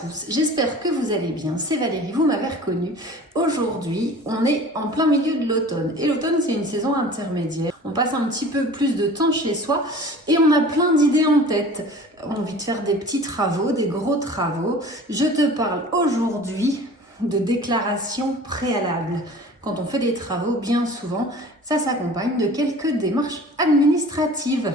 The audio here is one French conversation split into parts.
tous, j'espère que vous allez bien, c'est Valérie, vous m'avez reconnue. Aujourd'hui, on est en plein milieu de l'automne et l'automne c'est une saison intermédiaire. On passe un petit peu plus de temps chez soi et on a plein d'idées en tête. On a envie de faire des petits travaux, des gros travaux. Je te parle aujourd'hui de déclaration préalable. Quand on fait des travaux, bien souvent, ça s'accompagne de quelques démarches administratives.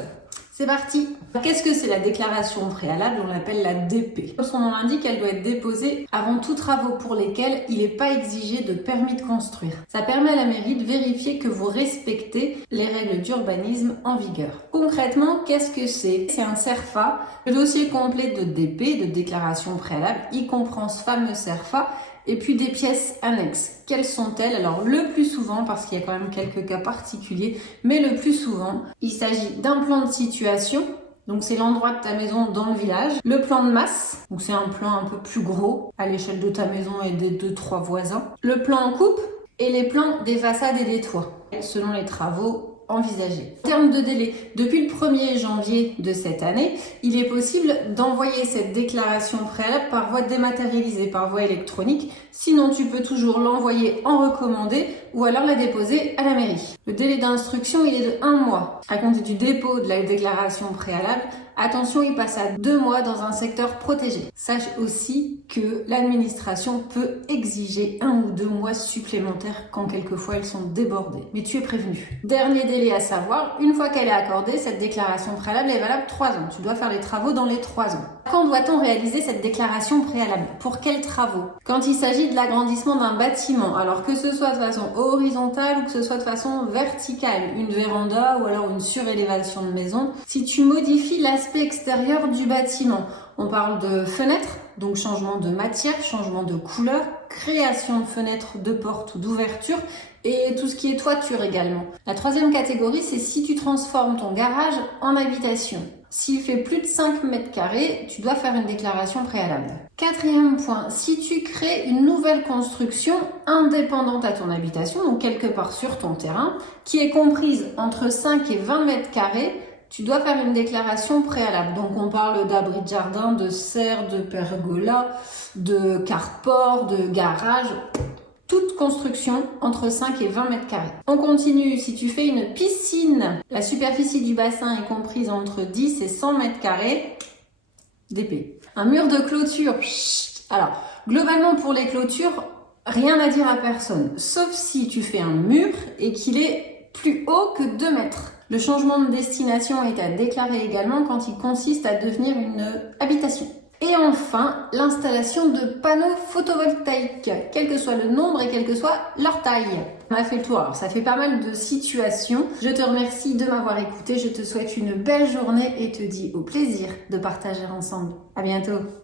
C'est parti! Qu'est-ce que c'est la déclaration préalable? On l'appelle la DP. Comme son nom l'indique, elle doit être déposée avant tous travaux pour lesquels il n'est pas exigé de permis de construire. Ça permet à la mairie de vérifier que vous respectez les règles d'urbanisme en vigueur. Concrètement, qu'est-ce que c'est? C'est un CERFA. Le dossier complet de DP, de déclaration préalable, il comprend ce fameux CERFA et puis des pièces annexes. Quelles sont-elles? Alors le plus souvent, parce qu'il y a quand même quelques cas particuliers, mais le plus souvent, il s'agit d'un plan de situation, donc c'est l'endroit de ta maison dans le village, le plan de masse, donc c'est un plan un peu plus gros à l'échelle de ta maison et des 2-3 voisins, le plan en coupe et les plans des façades et des toits, selon les travaux envisagés. En termes de délai, depuis le 1er janvier de cette année, il est possible d'envoyer cette déclaration préalable par voie dématérialisée, par voie électronique. Sinon, tu peux toujours l'envoyer en recommandé ou alors la déposer à la mairie. Le délai d'instruction, il est de 1 mois. À compter du dépôt de la déclaration préalable, attention, il passe à 2 mois dans un secteur protégé. Sache aussi que l'administration peut exiger 1 ou 2 mois supplémentaires quand quelquefois elles sont débordées. Mais tu es prévenu. Dernier délai à savoir, une fois qu'elle est accordée, cette déclaration préalable est valable 3 ans. Tu dois faire les travaux dans les 3 ans. Quand doit-on réaliser cette déclaration préalable? Pour quels travaux? Quand il s'agit de l'agrandissement d'un bâtiment, alors que ce soit de façon horizontale ou que ce soit de façon verticale, une véranda ou alors une surélévation de maison, si tu modifies l'aspect extérieur du bâtiment, on parle de fenêtres, donc changement de matière, changement de couleur, création de fenêtres, de portes ou d'ouvertures et tout ce qui est toiture également. La troisième catégorie, c'est si tu transformes ton garage en habitation. S'il fait plus de 5 mètres carrés, tu dois faire une déclaration préalable. Quatrième point, si tu crées une nouvelle construction indépendante à ton habitation, donc quelque part sur ton terrain, qui est comprise entre 5 et 20 mètres carrés, tu dois faire une déclaration préalable. Donc on parle d'abri de jardin, de serre, de pergola, de carport, de garage, toute construction entre 5 et 20 mètres carrés. On continue, si tu fais une piscine, la superficie du bassin est comprise entre 10 et 100 mètres carrés, DP. Un mur de clôture, alors globalement pour les clôtures, rien à dire à personne, sauf si tu fais un mur et qu'il est plus haut que 2 mètres. Le changement de destination est à déclarer également quand il consiste à devenir une habitation. Et enfin, l'installation de panneaux photovoltaïques, quel que soit le nombre et quelle que soit leur taille. On a fait le tour, alors ça fait pas mal de situations. Je te remercie de m'avoir écouté, je te souhaite une belle journée et te dis au plaisir de partager ensemble. À bientôt.